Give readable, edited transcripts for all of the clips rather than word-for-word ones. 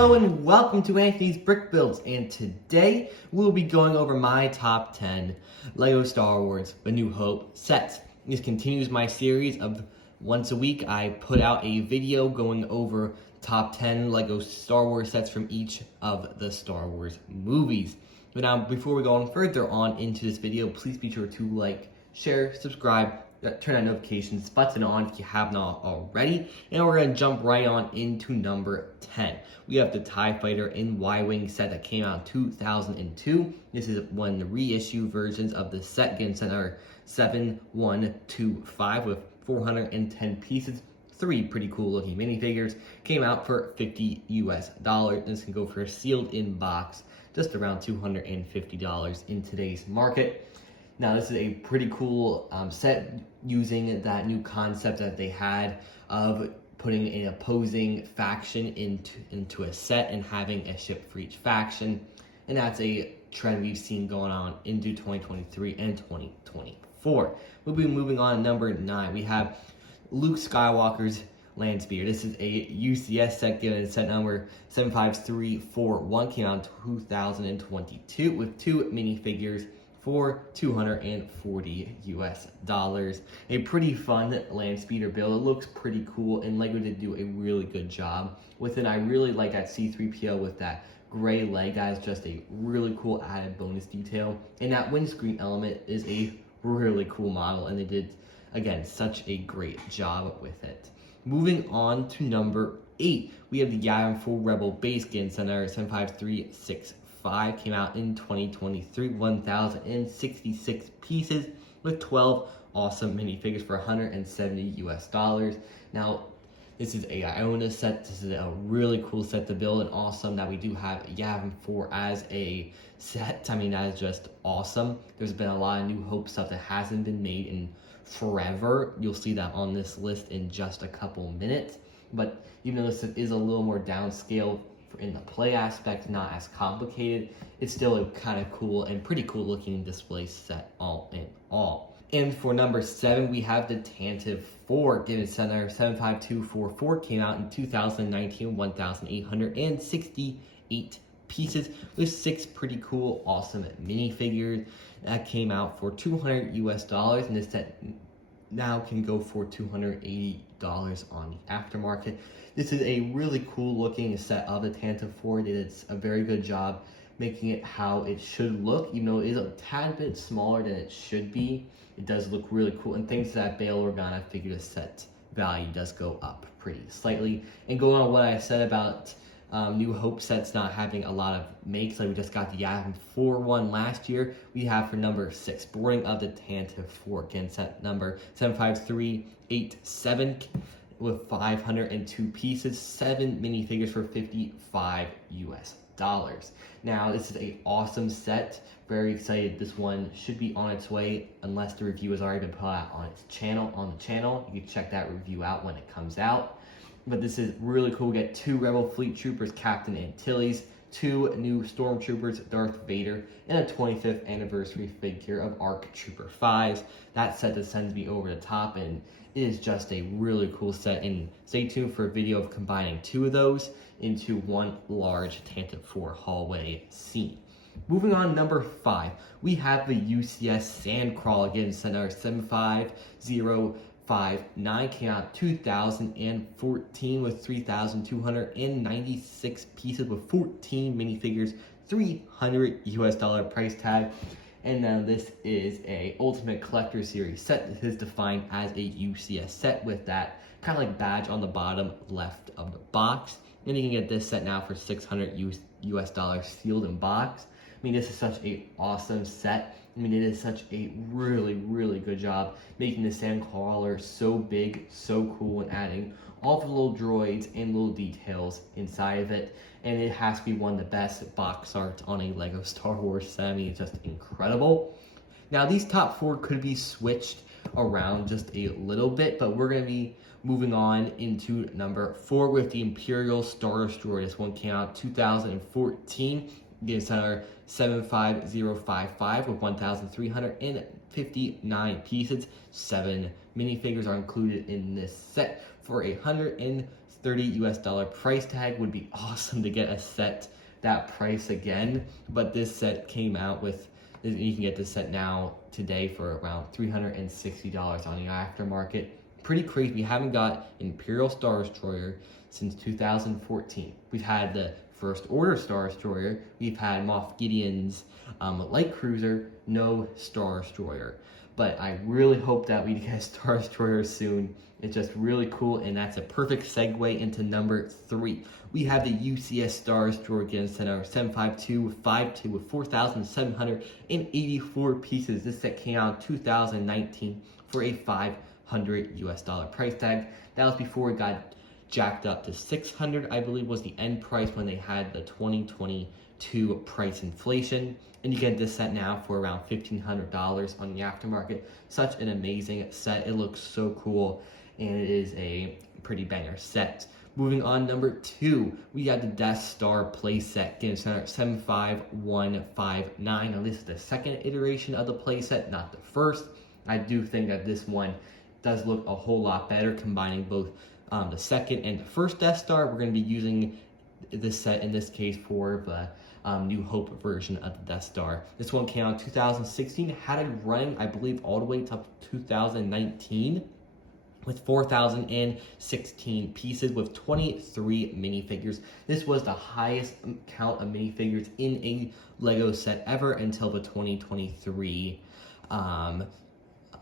Hello and welcome to Anthony's Brick Builds, and today we'll be going over my top 10 LEGO Star Wars A New Hope sets. This continues my series of once a week I put out a video going over top 10 LEGO Star Wars sets from each of the Star Wars movies. But now before we go on further on into this video, please be sure to like, share, subscribe, turn that notifications button on if you have not already, and we're going to jump right on into number 10. We have the TIE Fighter in Y-Wing set that came out in 2002. This is one of the reissue versions of the set, getting sent our 7125 with 410 pieces. 3 pretty cool looking minifigures. Came out for $50 US. And this can go for a sealed in box, just around $250 in today's market. Now this is a pretty cool set using that new concept that they had of putting an opposing faction into a set and having a ship for each faction. And that's a trend we've seen going on into 2023 and 2024. We'll be moving on to number 9. We have Luke Skywalker's land speeder. This is a UCS set given set number 75341. Came out in 2022 with 2 minifigures for $240 US. A pretty fun land speeder build. It looks pretty cool, and LEGO did do a really good job with it. I really like that C-3PO with that gray leg. That is just a really cool added bonus detail. And that windscreen element is a really cool model, and they did, again, such a great job with it. Moving on to number 8, we have the Yavin 4 Rebel Base Skin Center 75365. Came out in 2023, 1,066 pieces with 12 awesome minifigures for $170 US. Now, this is a Iona set. This is a really cool set to build, and awesome that we do have Yavin 4 as a set. I mean, that is just awesome. There's been a lot of New Hope stuff that hasn't been made in forever. You'll see that on this list in just a couple minutes. But even though this is a little more downscale in the play aspect, not as complicated, it's still a kind of cool and pretty cool looking display set all in all. And for number 7, we have the Tanta 4 given center 75244. Came out in 2019, 1,868 pieces with 6 pretty cool, awesome minifigures that came out for $200 US, and this set now can go for $280 on the aftermarket. This is a really cool looking set of the Tanta 4. They did a very good job making it how it should look, even though it is a tad bit smaller than it should be. It does look really cool, and thanks to that Bail Organa figure, the set value does go up pretty slightly. And going on what I said about New Hope sets not having a lot of makes, like we just got the Yavin 4 one last year, we have for number 6, Boarding of the Tanta 4, again set number 75387 with 502 pieces, 7 minifigures for $55 US. Now this is a awesome set. Very excited. This one should be on its way, unless the review has already been put out on its channel. You can check that review out when it comes out. But this is really cool. We get 2 Rebel Fleet Troopers, Captain Antilles, 2 new Stormtroopers, Darth Vader, and a 25th anniversary figure of ARC Trooper 5s. That set that sends me over the top, and it is just a really cool set. And stay tuned for a video of combining 2 of those into one large Tanta 4 hallway scene. Moving on, number 5, we have the UCS Sand Crawler, again, set number 75059. Came out 2014 with 3,296 pieces with 14 minifigures, $300 US price tag. And now this is a Ultimate Collector Series set. This is defined as a UCS set with that kind of like badge on the bottom left of the box. And you can get this set now for $600 US sealed in box. I mean, this is such a awesome set. I mean, it is such a really, really good job making the Sand Crawler so big, so cool, and adding all the little droids and little details inside of it. And it has to be one of the best box art on a LEGO Star Wars set. I mean, it's just incredible. Now, these top 4 could be switched around just a little bit, but we're going to be moving on into number 4 with the Imperial Star Destroyer. This one came out 2014. Again, center 75055 with 1,359 pieces, 7 minifigures are included in this set for $130 US price tag. Would be awesome to get a set that price again, but this set came out with, you can get this set now today for around $360 on the aftermarket. Pretty crazy. We haven't got Imperial Star Destroyer since 2014. We've had the First Order Star Destroyer. We've had Moff Gideon's light cruiser, no Star Destroyer. But I really hope that we get a Star Destroyer soon. It's just really cool, and that's a perfect segue into number 3. We have the UCS Stars Destroyer against our 75252 with 4,784 pieces. This set came out in 2019 for a $500 US price tag. That was before it got jacked up to $600, I believe was the end price when they had the 2022 price inflation. And you get this set now for around $1,500 on the aftermarket. Such an amazing set. It looks so cool, and it is a pretty banger set. Moving on, number 2, we got the Death Star playset getting center 75159. Now this is the second iteration of the playset, not the first. I do think that this one does look a whole lot better, combining both the second and the first Death Star. We're going to be using this set in this case for the New Hope version of the Death Star. This one came out in 2016, had it running, I believe, all the way to 2019 with 4,016 pieces with 23 minifigures. This was the highest count of minifigures in a Lego set ever until the 2023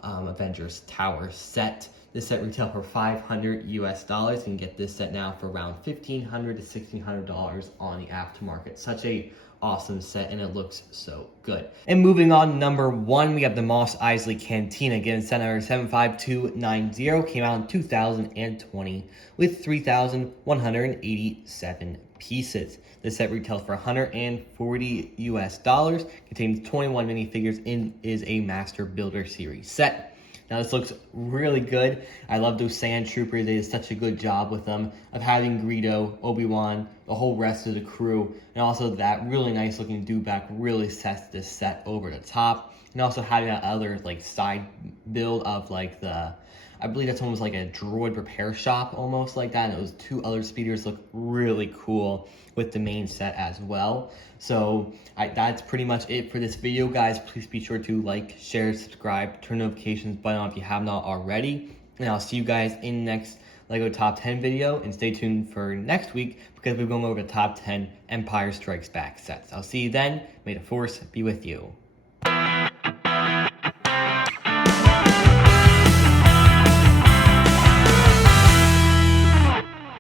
Avengers Tower set. This set retailed for $500 US. You can get this set now for around $1,500 to $1,600 on the aftermarket. Such a awesome set, and it looks so good. And moving on, number 1, we have the Mos Eisley Cantina. Again, set number 75290. Came out in 2020 with 3,187 pieces. This set retails for $140 US. Contains 21 minifigures and is a Master Builder Series set. Now this looks really good. I love those Sand Troopers. They did such a good job with them of having Greedo, Obi-Wan, the whole rest of the crew, and also that really nice looking dewback really sets this set over the top. And also having that other like side build of like the, I believe that's almost like a droid repair shop, almost like that. And those 2 other speeders look really cool with the main set as well. So that's pretty much it for this video, guys. Please be sure to like, share, subscribe, turn notifications button on if you have not already. And I'll see you guys in the next LEGO Top 10 video. And stay tuned for next week because we're going over the Top 10 Empire Strikes Back sets. I'll see you then. May the Force be with you.